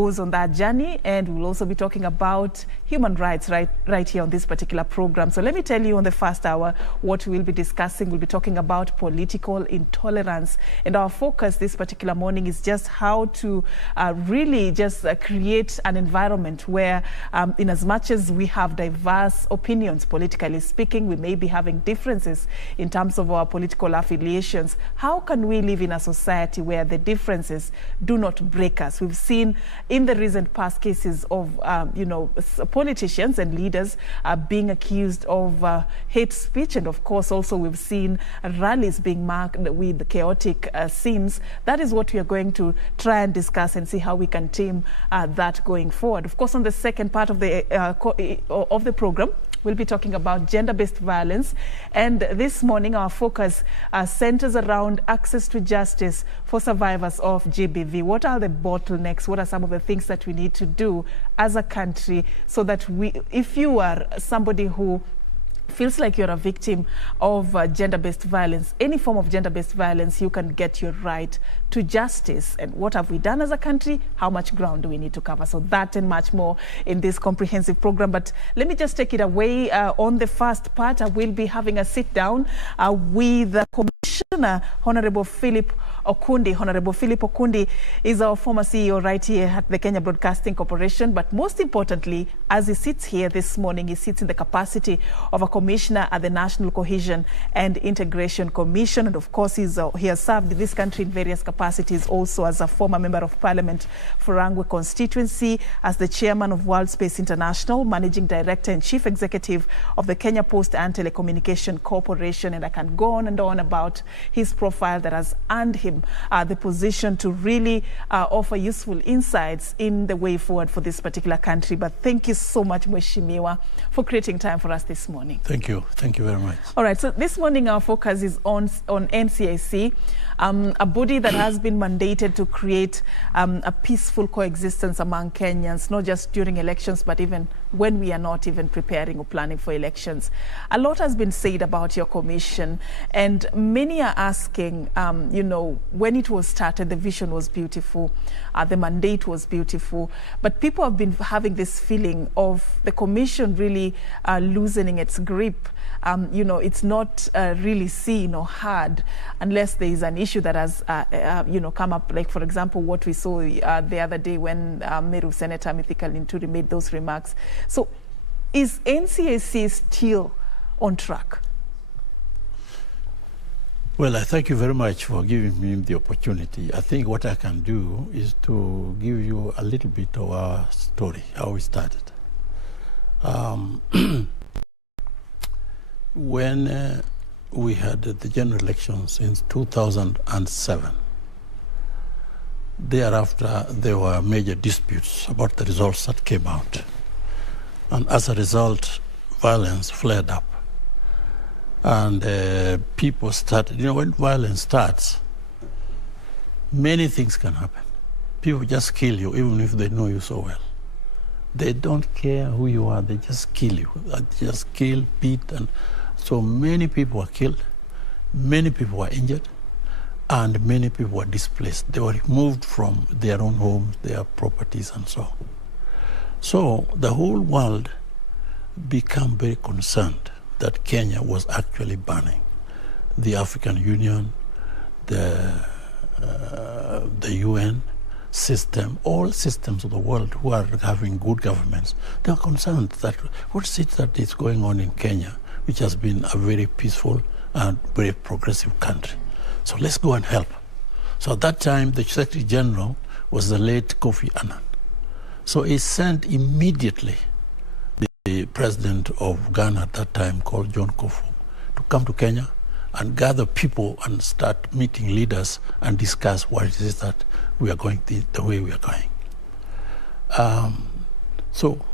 goes on that journey, and we'll also be talking about human rights right here on this particular program. So let me tell you on the first hour what we'll be discussing. We'll be talking about political intolerance, and our focus this particular morning is just how to really just create an environment where in as much as we have diverse opinions, politically speaking, we may be having differences in terms of our political affiliations. How can we live in a society where the differences do not break us? We've seen in the recent past cases of, politicians and leaders being accused of hate speech. And of course, also we've seen rallies being marked with chaotic scenes. That is what we are going to try and discuss and see how we can tame that going forward. Of course, on the second part of the program, we'll be talking about gender-based violence. And this morning, our focus centers around access to justice for survivors of GBV. What are the bottlenecks? What are some of the things that we need to do as a country so that if you are somebody who feels like you're a victim of gender-based violence, any form of gender-based violence, you can get your right to justice. And what have we done as a country? How much ground do we need to cover? So that and much more in this comprehensive program. But let me just take it away. On the first part, I will be having a sit-down with the Commissioner, Honorable Philip Okundi. Honorable Philip Okundi is our former CEO right here at the Kenya Broadcasting Corporation. But most importantly, as he sits here this morning, he sits in the capacity of a commissioner at the National Cohesion and Integration Commission. And of course, he has served this country in various capacities, also as a former member of parliament for Rangwe constituency, as the chairman of World Space International, managing director and chief executive of the Kenya Post and Telecommunication Corporation. And I can go on and on about his profile that has earned him the position to really offer useful insights in the way forward for this particular country. But thank you so much, Mheshimiwa, for creating time for us this morning. Thank you. Thank you very much. All right. So this morning our focus is on NCIC, a body that has been mandated to create a peaceful coexistence among Kenyans, not just during elections, but even when we are not even preparing or planning for elections. A lot has been said about your commission, and many are asking, when it was started, the vision was beautiful, the mandate was beautiful, but people have been having this feeling of the commission really loosening its grip. It's not really seen or heard unless there is an issue that has, come up, like, for example, what we saw the other day when Meru Senator Mithika Linturi made those remarks. So is NCIC still on track? Well, I thank you very much for giving me the opportunity. I think what I can do is to give you a little bit of our story, how we started. When we had the general elections in 2007, thereafter there were major disputes about the results that came out. And as a result, violence flared up. And people started, when violence starts, many things can happen. People just kill you, even if they know you so well. They don't care who you are, they just kill you. They just kill, beat, and so many people were killed, many people were injured, and many people were displaced. They were removed from their own homes, their properties, and so on. So the whole world became very concerned that Kenya was actually banning the African Union, the UN system, all systems of the world who are having good governments. They are concerned that what's it that is going on in Kenya, which has been a very peaceful and very progressive country. So let's go and help. So at that time, the Secretary General was the late Kofi Annan. So he sent immediately the president of Ghana at that time, called John Kofu, to come to Kenya and gather people and start meeting leaders and discuss what it is that we are going the way we are going. So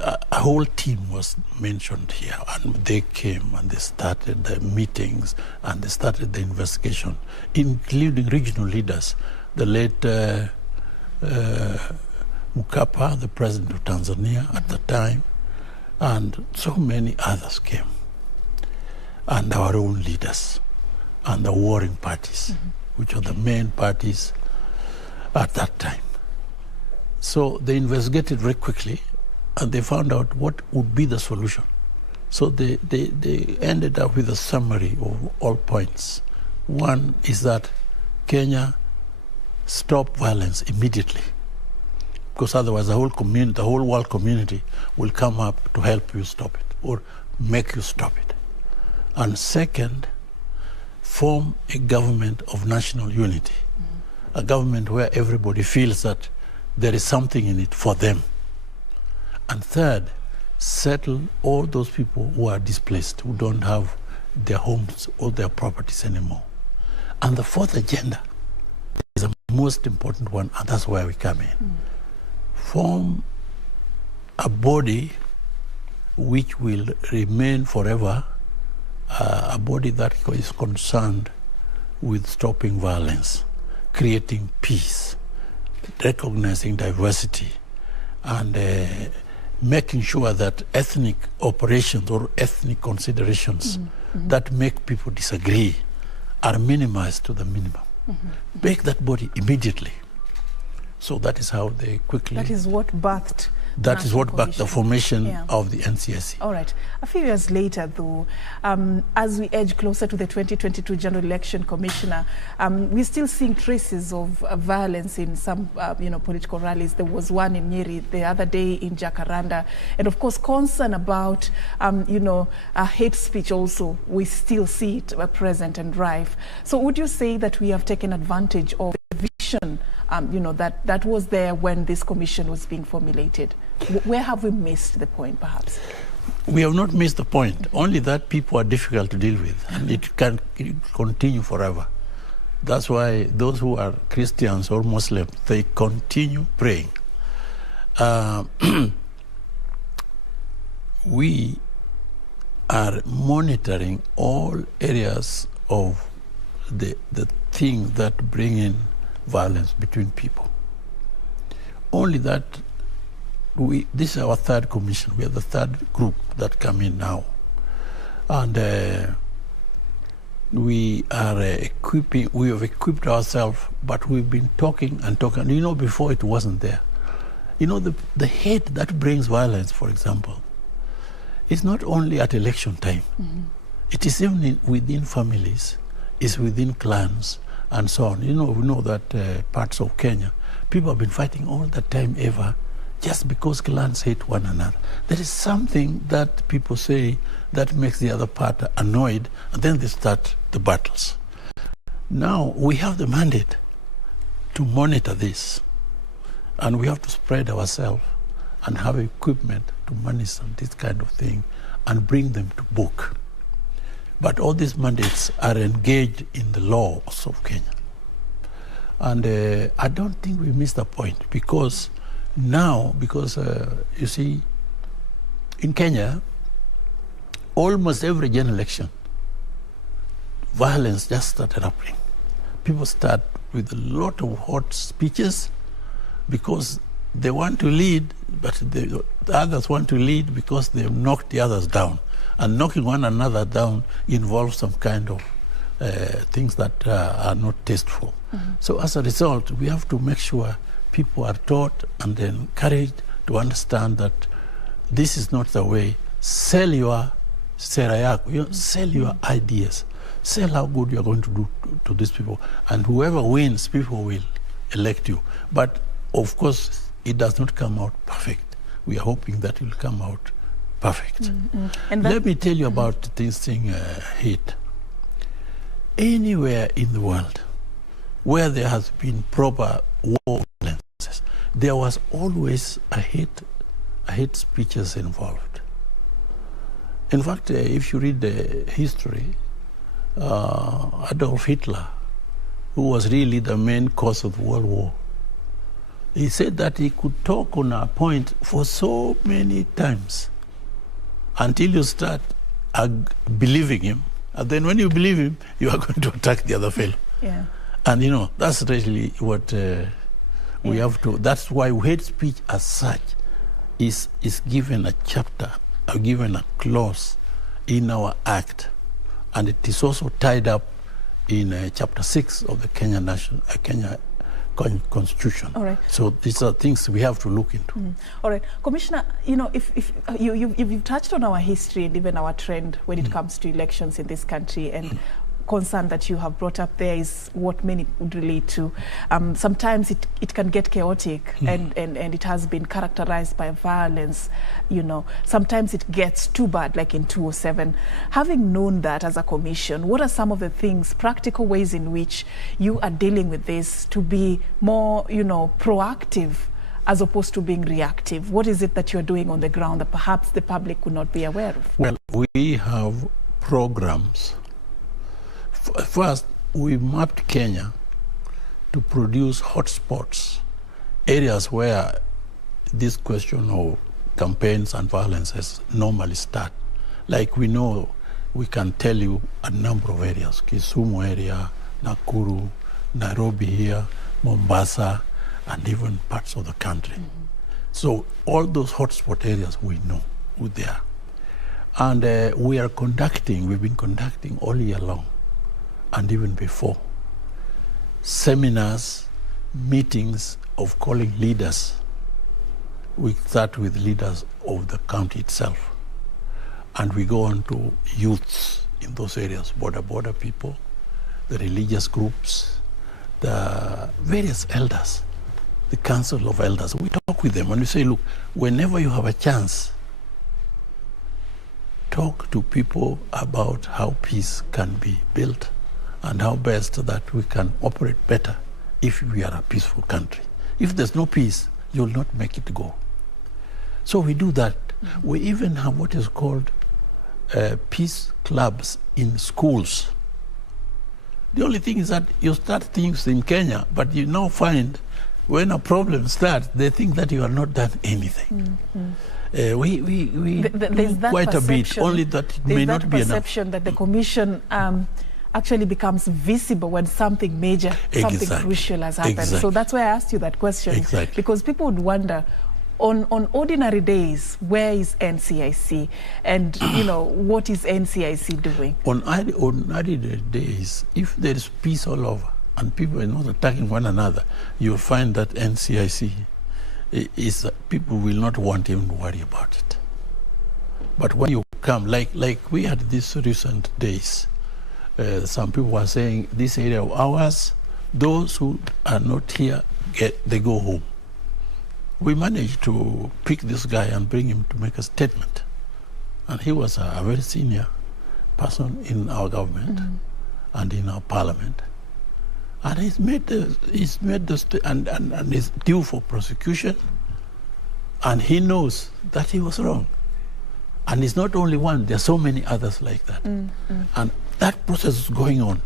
a whole team was mentioned here, and they came and they started the meetings and they started the investigation, including regional leaders, the late Mkapa, the president of Tanzania at the time, and so many others came, and our own leaders, and the warring parties, which are the main parties at that time. So they investigated very quickly, and they found out what would be the solution. So they ended up with a summary of all points. One is that Kenya stop violence immediately, because otherwise the whole community, the whole world community will come up to help you stop it or make you stop it. And second, form a government of national unity, a government where everybody feels that there is something in it for them. And third, settle all those people who are displaced, who don't have their homes or their properties anymore. And the fourth agenda is the most important one, and that's where we come in. Form a body which will remain forever, a body that is concerned with stopping violence, creating peace, recognizing diversity, and making sure that ethnic operations or ethnic considerations that make people disagree are minimized to the minimum. Make that body immediately. So that is how they quickly... That is what birthed... That is what birthed the formation of the NCIC. All right. A few years later, though, as we edge closer to the 2022 General Election, Commissioner, we're still seeing traces of violence in some, political rallies. There was one in Nyeri the other day in Jacaranda. And, of course, concern about, hate speech also. We still see it present and rife. So would you say that we have taken advantage of the vision that was there when this commission was being formulated? Where have we missed the point, perhaps? We have not missed the point, only that people are difficult to deal with, and it can continue forever. That's why those who are Christians or Muslims, they continue praying. We are monitoring all areas of the things that bring in violence between people. Only that this is our third commission. We are the third group that come in now. And we have equipped ourselves, but we've been talking and talking. Before it wasn't there. The hate that brings violence, for example, is not only at election time. It is even within families, it's within clans, and so on. We know that parts of Kenya, people have been fighting all the time ever just because clans hate one another. There is something that people say that makes the other part annoyed, and then they start the battles. Now we have the mandate to monitor this, and we have to spread ourselves and have equipment to manage this kind of thing and bring them to book. But all these mandates are engaged in the laws of Kenya. And I don't think we missed the point, because you see, in Kenya, almost every general election, violence just started happening. People start with a lot of hot speeches because they want to lead, but the others want to lead because they've knocked the others down. And knocking one another down involves some kind of things that are not tasteful. So as a result, we have to make sure people are taught and encouraged to understand that this is not the way. Sell your sell your ideas. Sell how good you're going to do to these people. And whoever wins, people will elect you. But of course, it does not come out perfect. We are hoping that it will come out perfect. And let me tell you about this thing, hate. Anywhere in the world where there has been proper war violences, there was always a hate speeches involved. In fact, if you read the history, Adolf Hitler, who was really the main cause of the World War, he said that he could talk on a point for so many times until you start believing him. And then when you believe him, you are going to attack the other fellow. Yeah. And that's really what we have to. That's why hate speech as such is given a chapter, given a clause in our act. And it is also tied up in chapter 6 of the Kenya constitution. All right. So these are things we have to look into. All right, Commissioner, you know, if you've touched on our history and even our trend when it comes to elections in this country, and concern that you have brought up there is what many would relate to. Sometimes it can get chaotic, and it has been characterized by violence, you know. Sometimes it gets too bad, like in 2007. Having known that as a commission, what are some of the things, practical ways in which you are dealing with this to be more, you know, proactive as opposed to being reactive? What is it that you're doing on the ground that perhaps the public would not be aware of? Well, we have programs. First, we mapped Kenya to produce hotspots, areas where this question of campaigns and violences normally start. Like we know, we can tell you a number of areas: Kisumu area, Nakuru, Nairobi here, Mombasa, and even parts of the country. So all those hotspot areas we know who they are. And we've been conducting all year long, and even before, seminars, meetings of calling leaders. We start with leaders of the county itself, and we go on to youths in those areas, border people, the religious groups, the various elders, the council of elders. We talk with them and we say, look, whenever you have a chance, talk to people about how peace can be built and how best that we can operate better if we are a peaceful country. If there's no peace, you'll not make it go. So we do that. We even have what is called peace clubs in schools. The only thing is that you start things in Kenya, but you now find when a problem starts, they think that you have not done anything. We do quite a bit, only that it may not be enough. There's that perception that the commission actually becomes visible when something major, something crucial has happened. So that's why I asked you that question. Because people would wonder, on ordinary days, where is NCIC? And, you know, what is NCIC doing? On ordinary days, if there is peace all over and people are not attacking one another, you'll find that NCIC is, people will not want even to worry about it. But when you come, like we had these recent days, some people were saying this area of ours, those who are not here, they go home. We managed to pick this guy and bring him to make a statement. And he was a very senior person in our government and in our parliament. And he's made the and is due for prosecution. And he knows that he was wrong. And it's not only one, there are so many others like that. And that process is going on.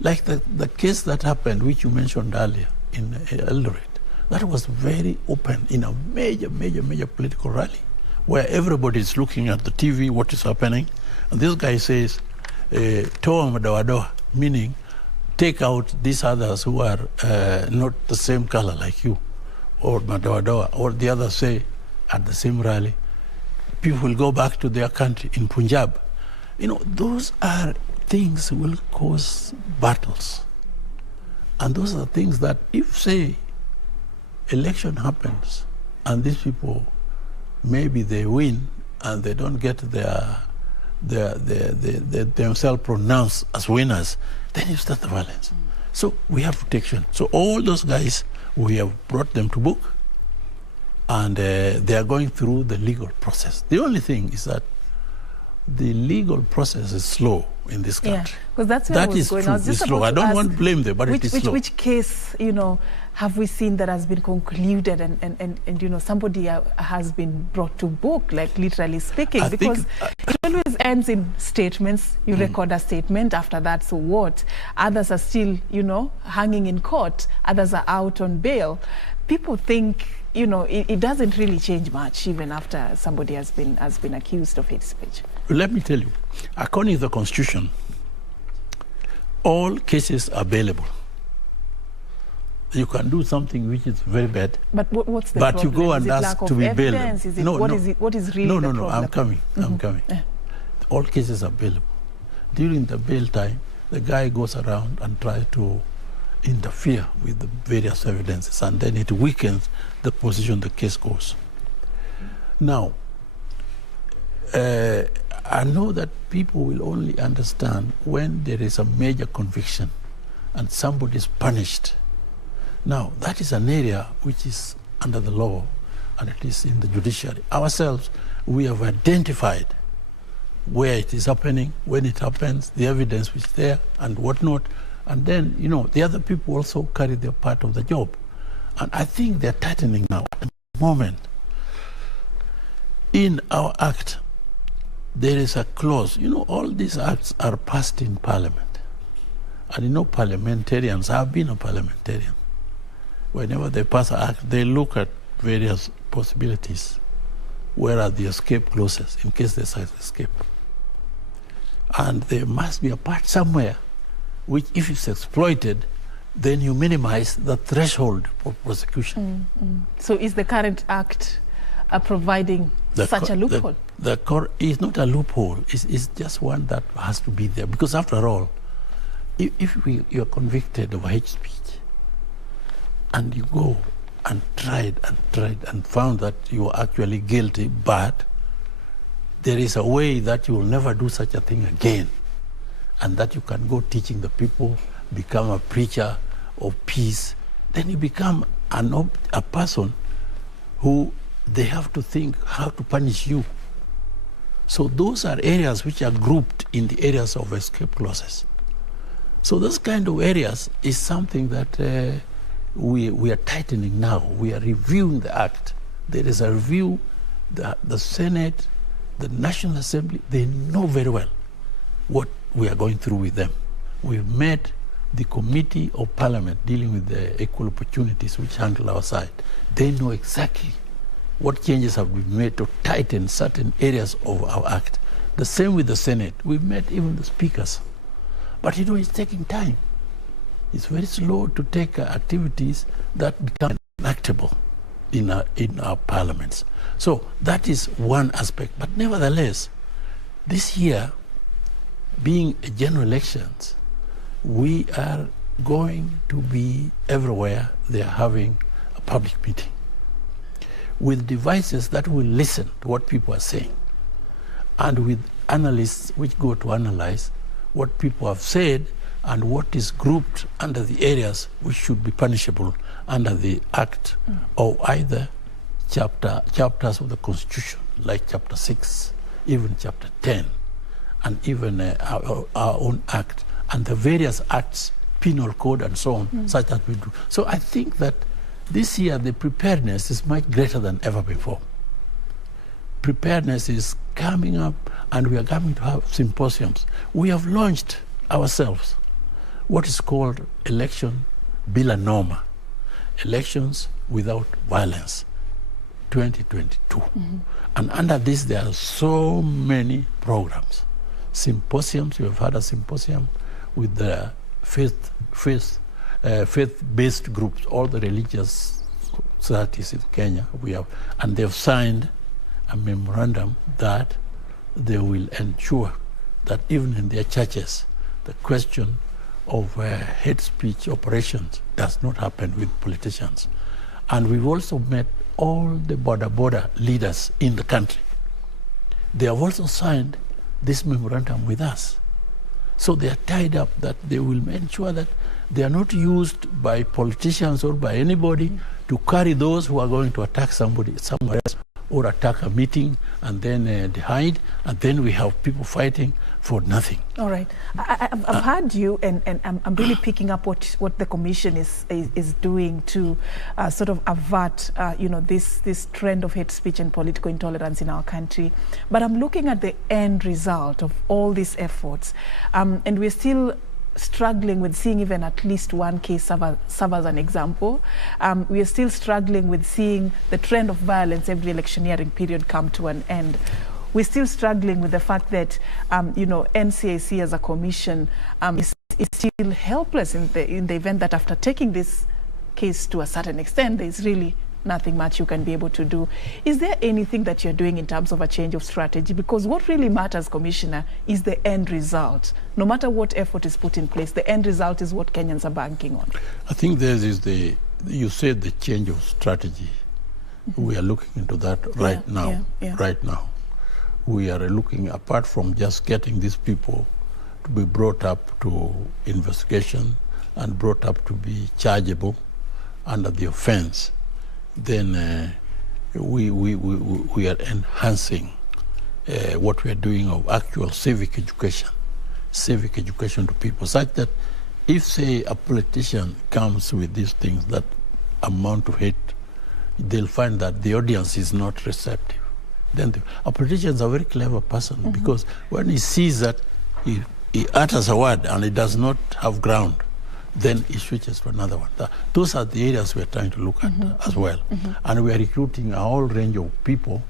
Like the case that happened, which you mentioned earlier, in Eldoret, that was very open in a major political rally, where everybody is looking at the TV, what is happening. And this guy says, toa madawadoa, meaning take out these others who are not the same color like you, or madawadoa, or the others say at the same rally, people will go back to their country in Punjab. You know, those are things will cause battles. And those are things that if, say, election happens and these people, maybe they win and they don't get themselves pronounced as winners, then you start the violence. So we have protection. So all those guys, we have brought them to book, and they are going through the legal process. The only thing is that the legal process is slow in this country. Yeah, because that's where I was going. I was just slow. I don't want to blame them, but it is slow. Which case, you know, have we seen that has been concluded and you know, somebody has been brought to book, like literally speaking? Because it always ends in statements. You record a statement, after that, so what? Others are still, you know, hanging in court. Others are out on bail. People think, you know, it doesn't really change much even after somebody has been accused of hate speech. Let me tell you, according to the Constitution, all cases are bailable. You can do something which is very bad, but what's the problem? But you go and ask to be bailable. Is it, what is really the problem? No, I'm coming. All cases are bailable. During the bail time, the guy goes around and tries to interfere with the various evidences, and then it weakens the position the case goes. Now, I know that people will only understand when there is a major conviction and somebody is punished. Now, that is an area which is under the law, and it is in the judiciary. Ourselves, we have identified where it is happening, when it happens, the evidence which is there, and whatnot. And then, you know, the other people also carry their part of the job. And I think they're tightening now. At the moment, in our act, there is a clause. You know, all these acts are passed in Parliament. And you know, parliamentarians, I've been a parliamentarian. Whenever they pass an act, they look at various possibilities. Where are the escape clauses in case there's an escape? And there must be a part somewhere which, if it's exploited, then you minimize the threshold for prosecution. So is the current act providing such a loophole? The core is not a loophole. It's just one that has to be there. Because after all, if you're convicted of hate speech, and you go and tried and found that you are actually guilty, but there is a way that you will never do such a thing again, and that you can go teaching the people, become a preacher of peace, then you become a person who they have to think how to punish you. So those are areas which are grouped in the areas of escape clauses. So those kind of areas is something that we are tightening now. We are reviewing the act. There is a review. The Senate, the National Assembly, they know very well what we are going through with them. We've met the Committee of Parliament dealing with the equal opportunities which handle our side. They know exactly what changes have been made to tighten certain areas of our act. The same with the Senate. We've met even the speakers. But you know, it's taking time. It's very slow to take activities that become enactable in our parliaments. So that is one aspect. But nevertheless, this year, being general elections, we are going to be everywhere they are having a public meeting with devices that will listen to what people are saying, and with analysts which go to analyze what people have said and what is grouped under the areas which should be punishable under the Act, or either chapters of the Constitution, like Chapter 6, even Chapter 10, and even our own Act, and the various acts, penal code and so on, such as we do. So I think that this year the preparedness is much greater than ever before. Preparedness is coming up, and we are going to have symposiums. We have launched ourselves what is called Election Bila Norma, Elections Without Violence, 2022. And under this, there are so many programs. Symposiums, we have had a symposium with the faith-based groups, all the religious societies in Kenya. And they've signed a memorandum that they will ensure that even in their churches, the question of hate speech operations does not happen with politicians. And we've also met all the border leaders in the country. They have also signed this memorandum with us. So they are tied up that they will ensure that they are not used by politicians or by anybody to carry those who are going to attack somebody somewhere else, or attack a meeting and then they hide, and then we have people fighting for nothing. All right. I've heard you, and I'm really picking up what the Commission is doing to sort of avert, this trend of hate speech and political intolerance in our country. But I'm looking at the end result of all these efforts, and we're still struggling with seeing even at least one case serve as an example. We are still struggling with seeing the trend of violence every electioneering period come to an end. We're still struggling with the fact that, NCIC as a commission is still helpless in the event that after taking this case to a certain extent, there's really nothing much you can be able to do. Is there anything that you're doing in terms of a change of strategy? Because what really matters, Commissioner, is the end result. No matter what effort is put in place, the end result is what Kenyans are banking on. I think there is you said the change of strategy. We are looking into that right now. Right now. We are looking, apart from just getting these people to be brought up to investigation and brought up to be chargeable under the offense, then we are enhancing what we are doing of actual civic education to people, such that if, say, a politician comes with these things that amount to hate, they'll find that the audience is not receptive. Then a politician is a very clever person, because when he sees that he utters a word and it does not have ground, then he switches to another one. Those are the areas we are trying to look at as well. And we are recruiting a whole range of people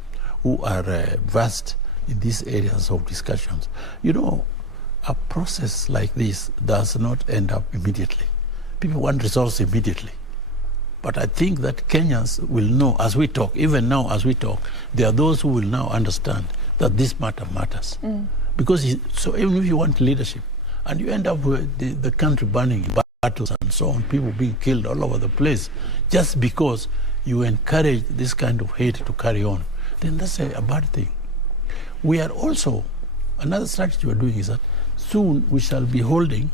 who are versed in these areas of discussions. You know, a process like this does not end up immediately. People want results immediately. But I think that Kenyans will know as we talk, even now as we talk, there are those who will now understand that this matter matters. Because so even if you want leadership and you end up with the country burning, battles and so on, people being killed all over the place, just because you encourage this kind of hate to carry on, then that's a bad thing. We are also, another strategy we're doing is that soon we shall be holding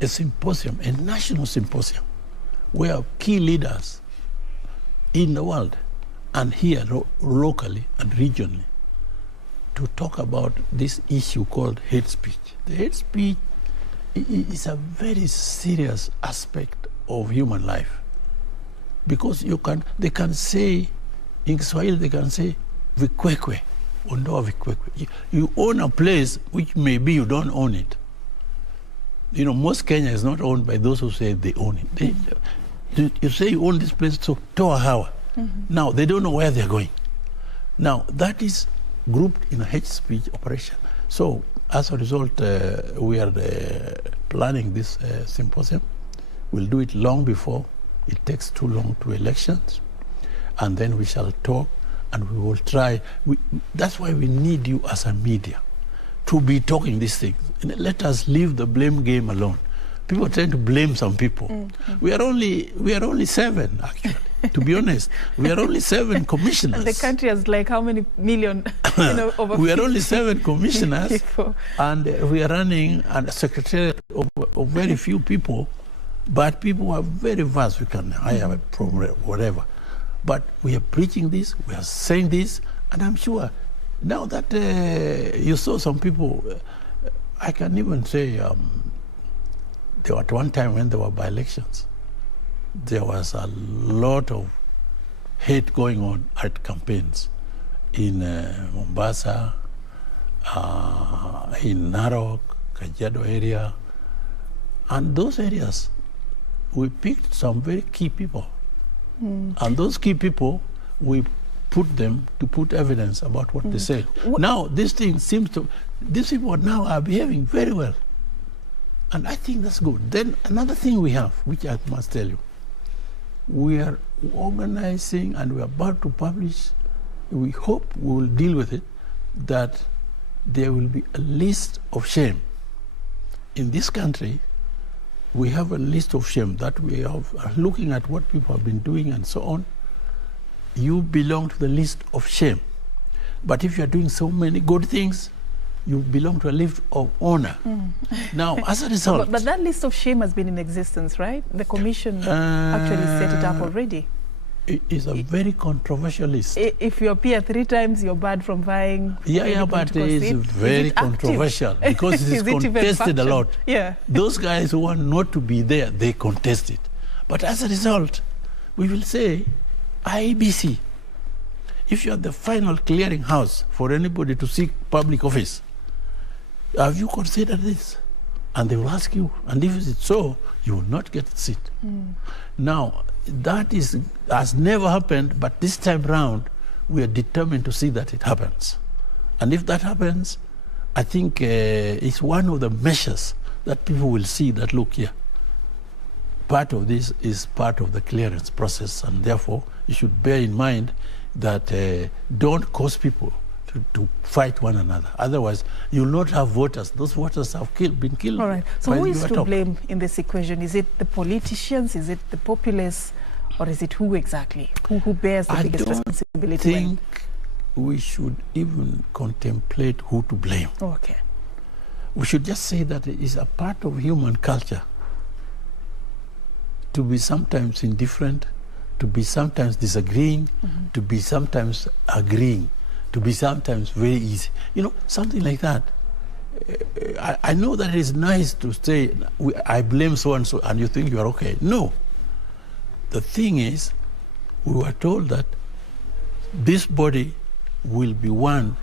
a symposium, a national symposium, where key leaders in the world and here locally and regionally to talk about this issue called hate speech. The hate speech is a very serious aspect of human life, because they can say, in Swahili they can say, vikwekwe, ondoa vikwekwe. You own a place which maybe you don't own it. You know, most Kenya is not owned by those who say they own it. You say you own this place, so toa hawa. Now, they don't know where they're going. Now, that is grouped in a hate speech operation. So, as a result, we are planning this symposium. We'll do it long before it takes too long to elections. And then we shall talk and we will try. That's why we need you as a media to be talking these things. And let us leave the blame game alone. People are trying to blame some people. We are only 7, actually. To be honest, we are only 7 commissioners. And the country has like how many million? Over we are only 7 commissioners, and we are running a secretariat of very few people, but people are very vast. We can hire a program, whatever. But we are preaching this, we are saying this, and I'm sure now that you saw some people, I can even say, there at one time when there were by-elections, there was a lot of hate going on at campaigns in Mombasa, in Narok, Kajiado area. And those areas, we picked some very key people. And those key people, we put them to put evidence about what they said. Now, this thing seems to, these people now are behaving very well. And I think that's good. Then another thing we have, which I must tell you, we are organizing and we're about to publish, we hope we will deal with it, that there will be a list of shame. In this country, we have a list of shame that we are looking at what people have been doing and so on. You belong to the list of shame. But if you're doing so many good things, you belong to a list of honor. Now, as a result... But that list of shame has been in existence, right? The commission actually set it up already. It is a very controversial list. If you appear 3 times, you're banned from vying. Yeah, but it is very controversial because it is contested a lot. Yeah. Those guys who want not to be there, they contest it. But as a result, we will say, IBC, if you are the final clearing house for anybody to seek public office, have you considered this? And they will ask you, and if it's so, you will not get a seat. Now, that has never happened, but this time round, we are determined to see that it happens. And if that happens, I think it's one of the measures that people will see that, look here, part of this is part of the clearance process, and therefore you should bear in mind that don't cause people to fight one another. Otherwise, you'll not have voters. Those voters have been killed. All right. So who is to blame in this equation? Is it the politicians? Is it the populace? Or is it who exactly? Who bears the biggest responsibility? I think we should even contemplate who to blame. Okay. We should just say that it is a part of human culture to be sometimes indifferent, to be sometimes disagreeing, to be sometimes agreeing, to be sometimes very easy. You know, something like that. I know that it is nice to say, I blame so-and-so, and you think you are okay. No. The thing is, we were told that this body will be one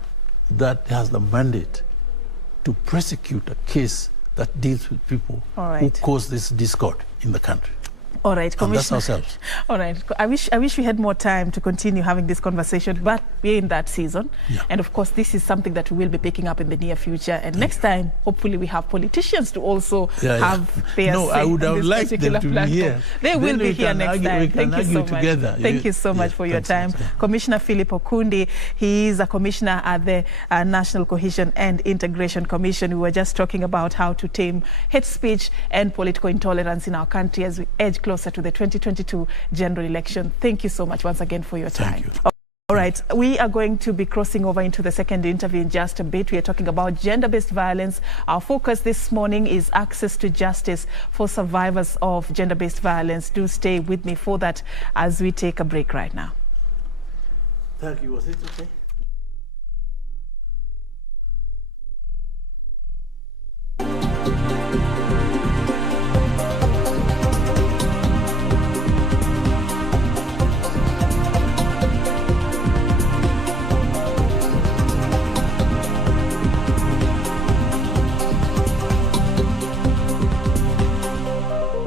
that has the mandate to prosecute a case that deals with people who cause this discord in the country. All right, Commissioner. And that's ourselves. All right. I wish we had more time to continue having this conversation, but we're in that season. Yeah. And of course, this is something that we will be picking up in the near future. And next time, hopefully, we have politicians to also have their say. I would have liked them to be here. They will be here next time. Thank you so much. Together. Thank you so much for your time. Commissioner Philip Okundi, he is a commissioner at the National Cohesion and Integration Commission. We were just talking about how to tame hate speech and political intolerance in our country as we edge closer to the 2022 general election. Thank you so much once again for your time. Thank you. All right, we are going to be crossing over into the second interview in just a bit. We are talking about gender-based violence. Our focus this morning is access to justice for survivors of gender-based violence. Do stay with me for that as we take a break right now. Thank you. Was it okay?